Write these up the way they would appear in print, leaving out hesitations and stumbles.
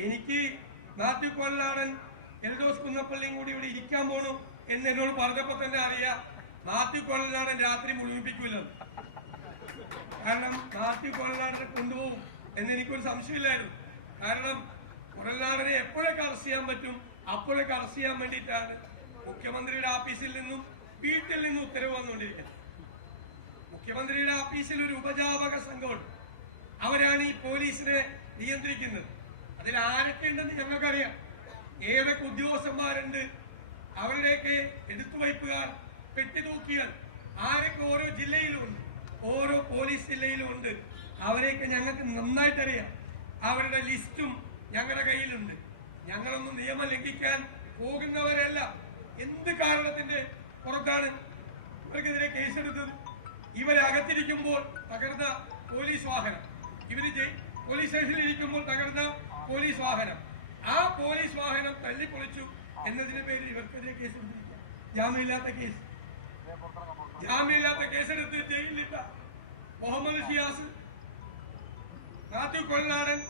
എനിക്ക് മാത്യു കൊല്ലാടൻ എൽദോസ് കുന്നപ്പള്ളിയും കൂടി ഇവിടെ ഇരിക്കാൻ പോണു എന്ന് എന്നോട് പറഞ്ഞപ്പോ തന്നെ അറിയാം മാത്യു കൊല്ലാടൻ രാത്രി മുഴുമിപ്പിക്കൂല്ലോ. കാരണം മാത്യു കൊല്ലാടനെ കൊണ്ടുപോകും എന്നെനിക്കൊരു സംശയമില്ലായിരുന്നു. കാരണം കൊല്ലാടനെ എപ്പോഴൊക്കെ അറസ്റ്റ് ചെയ്യാൻ പറ്റും അപ്പോഴൊക്കെ അറസ്റ്റ് ചെയ്യാൻ വേണ്ടിയിട്ടാണ് മുഖ്യമന്ത്രിയുടെ ഓഫീസിൽ നിന്നും വീട്ടിൽ നിന്നും ഉത്തരവ് വന്നുകൊണ്ടിരിക്കുന്നത്. മുഖ്യമന്ത്രിയുടെ ഓഫീസിൽ ഒരു ഉപജാപക സംഘമുണ്ട്. അവരാണ് ഈ പോലീസിനെ നിയന്ത്രിക്കുന്നത്. അതിൽ ആരൊക്കെ ഉണ്ടെന്ന് ഞങ്ങൾക്കറിയാം. ഏതൊക്കെ ഉദ്യോഗസ്ഥന്മാരുണ്ട്, അവരുടെയൊക്കെ എടുത്തുവയ്പ്പുകാർ, പെട്ടിതൂക്കിയാൽ ആരൊക്കെ ഓരോ ജില്ലയിലുമുണ്ട്, ഓരോ പോലീസ് ജില്ലയിലുമുണ്ട്. അവരെയൊക്കെ ഞങ്ങൾക്ക് നന്നായിട്ടറിയാം. അവരുടെ ലിസ്റ്റും ഞങ്ങളുടെ കയ്യിലുണ്ട്. ഞങ്ങളൊന്നും നിയമം ലംഘിക്കാൻ പോകുന്നവരല്ല. എന്ത് കാരണത്തിന്റെ പുറത്താണ് ഇവർക്കെതിരെ കേസെടുത്തത്? ഇവരകത്തിരിക്കുമ്പോൾ തകർന്ന പോലീസ് വാഹനം, ഇവര് പോലീസ് സ്റ്റേഷനിൽ ഇരിക്കുമ്പോൾ തകർന്ന പോലീസ് വാഹനം, ആ പോലീസ് വാഹനം തല്ലിപ്പൊളിച്ചു എന്നതിന്റെ പേരിൽ ഇവർക്കെതിരെ കേസെടുത്തിരിക്കുക. ജാമ്യമില്ലാത്ത കേസ്, ജാമ്യമില്ലാത്ത കേസെടുത്ത് ജയിലിലില്ല മുഹമ്മദ് ഷിയാസ്, മാത്യു കൊല്ലാടൻ,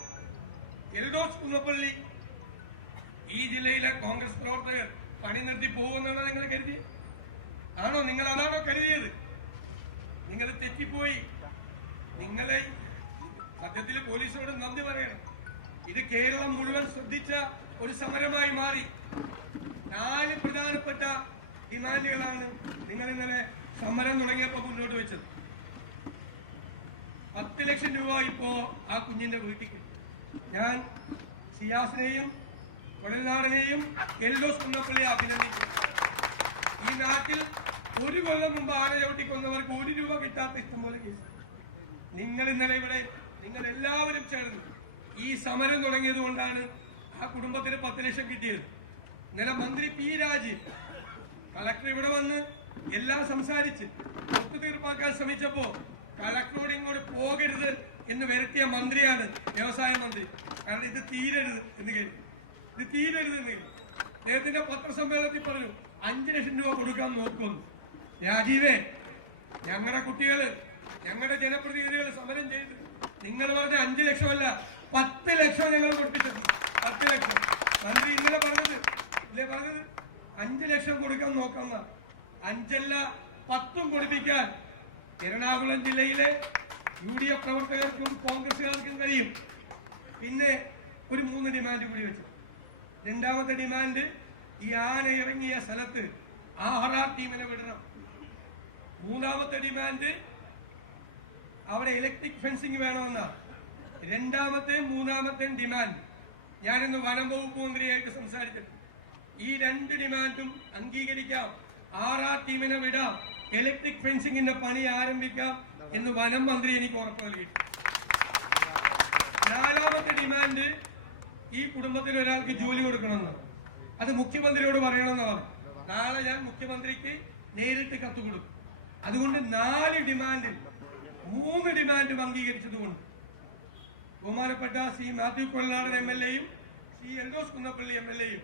എൽദോസ് കുന്നപ്പള്ളി. ഈ ജില്ലയിലെ കോൺഗ്രസ് പ്രവർത്തകർ പണി നിർത്തി പോകുമെന്നാണ് നിങ്ങൾ കരുതി? ആണോ? നിങ്ങൾ അതാണോ കരുതിയത്? നിങ്ങൾ തെറ്റിപ്പോയി. നിങ്ങളെ സത്യത്തിൽ പോലീസിനോട് നന്ദി പറയണം. ഇത് കേരളം മുഴുവൻ ശ്രദ്ധിച്ച ഒരു സമരമായി മാറി. 4 പ്രധാനപ്പെട്ട ഡിമാൻഡുകളാണ് നിങ്ങൾ ഇന്നലെ സമരം തുടങ്ങിയപ്പോൾ മുന്നോട്ട് വെച്ചത്. 10 ലക്ഷം രൂപ ഇപ്പോ ആ കുഞ്ഞിന്റെ വീട്ടിൽ. ഞാൻ സിയാസിനെയും കൊടൽനാടനെയും എൽദോസ് കുന്നപ്പള്ളിയെ അഭിനന്ദിക്കുന്നു. ഈ നാട്ടിൽ 1 കൊല്ലം മുമ്പ് ആന ചവിട്ടിക്കൊന്നവർക്ക് 1 രൂപ കിട്ടാത്ത ഇഷ്ടംപോലെ കേസ്. നിങ്ങൾ ഇന്നലെ ഇവിടെ നിങ്ങൾ എല്ലാവരും ചേർന്ന് ഈ സമരം തുടങ്ങിയത് കൊണ്ടാണ് ആ കുടുംബത്തിന് 10 ലക്ഷം കിട്ടിയത്. ഇന്നലെ മന്ത്രി പി രാജീവ് കളക്ടർ ഇവിടെ വന്ന് എല്ലാം സംസാരിച്ച് ഒത്തുതീർപ്പാക്കാൻ ശ്രമിച്ചപ്പോ കളക്ടറോട് ഇങ്ങോട്ട് പോകരുത് എന്ന് വരുത്തിയ മന്ത്രിയാണ് വ്യവസായ മന്ത്രി. കാരണം ഇത് തീരരുത് എന്ന് കരുതി, ഇത് തീരരുത് എന്ന് കരുതി. അദ്ദേഹത്തിന്റെ പത്രസമ്മേളനത്തിൽ പറഞ്ഞു 5 ലക്ഷം രൂപ കൊടുക്കാൻ നോക്കുമെന്ന്. രാജീവേ, ഞങ്ങളുടെ കുട്ടികള്, ഞങ്ങളുടെ ജനപ്രതിനിധികൾ സമരം ചെയ്ത് നിങ്ങൾ പറഞ്ഞ 5 ലക്ഷമല്ല 10 ലക്ഷം ഞങ്ങൾ കൊടുപ്പിച്ചിട്ടുണ്ട്. 10 ലക്ഷം മന്ത്രി ഇന്നലെ പറഞ്ഞത് 5 ലക്ഷം കൊടുക്കാൻ നോക്കുന്ന 5അല്ല 10ഉം കൊടുപ്പിക്കാൻ എറണാകുളം ജില്ലയിലെ UDF പ്രവർത്തകർക്കും കോൺഗ്രസുകാർക്കും കഴിയും. പിന്നെ ഒരു 3 ഡിമാൻഡ് കൂടി വെച്ചു. രണ്ടാമത്തെ ഡിമാൻഡ്, ഈ ആന ഇറങ്ങിയ സ്ഥലത്ത് ആഹാർ ടീമിനെ വിടണം. മൂന്നാമത്തെ ഡിമാൻഡ്, അവിടെ ഇലക്ട്രിക് ഫെൻസിംഗ് വേണമെന്നാണ്. മൂന്നാമത്തെ ഡിമാൻഡ് ഞാനിന്ന് വനം വകുപ്പ് മന്ത്രിയായിട്ട് സംസാരിച്ചിട്ടുണ്ട്. ഈ 2 ഡിമാൻഡും അംഗീകരിക്കാം. ആർ ടീമിനെ വിടാം, ഇലക്ട്രിക് ഫെൻസിംഗിന്റെ പണി ആരംഭിക്കാം എന്ന് വനം മന്ത്രി എനിക്ക് ഉറപ്പ് നൽകിയിട്ടുണ്ട്. 4ാമത്തെ ഡിമാൻഡ്, ഈ കുടുംബത്തിന് ഒരാൾക്ക് ജോലി കൊടുക്കണമെന്ന്. അത് മുഖ്യമന്ത്രിയോട് പറയണമെന്ന് പറഞ്ഞു. നാളെ ഞാൻ മുഖ്യമന്ത്രിക്ക് നേരിട്ട് കത്ത് കൊടുക്കും. അതുകൊണ്ട് 4 ഡിമാൻഡിൽ 3 ഡിമാൻഡും അംഗീകരിച്ചതുകൊണ്ട് ബഹുമാനപ്പെട്ട ശ്രീ മാത്യു കൊല്ലാടൻ MLA-യും ശ്രീ എൽദോസ് കുന്നപ്പള്ളി MLA-യും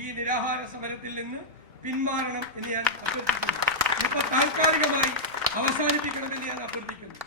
ഈ നിരാഹാര സമരത്തിൽ നിന്ന് പിന്മാറണം എന്ന് ഞാൻ അഭ്യർത്ഥിക്കുന്നു. ഇപ്പൊ താൽക്കാലികമായി അവസാനിപ്പിക്കണമെന്ന് ഞാൻ അഭ്യർത്ഥിക്കുന്നു.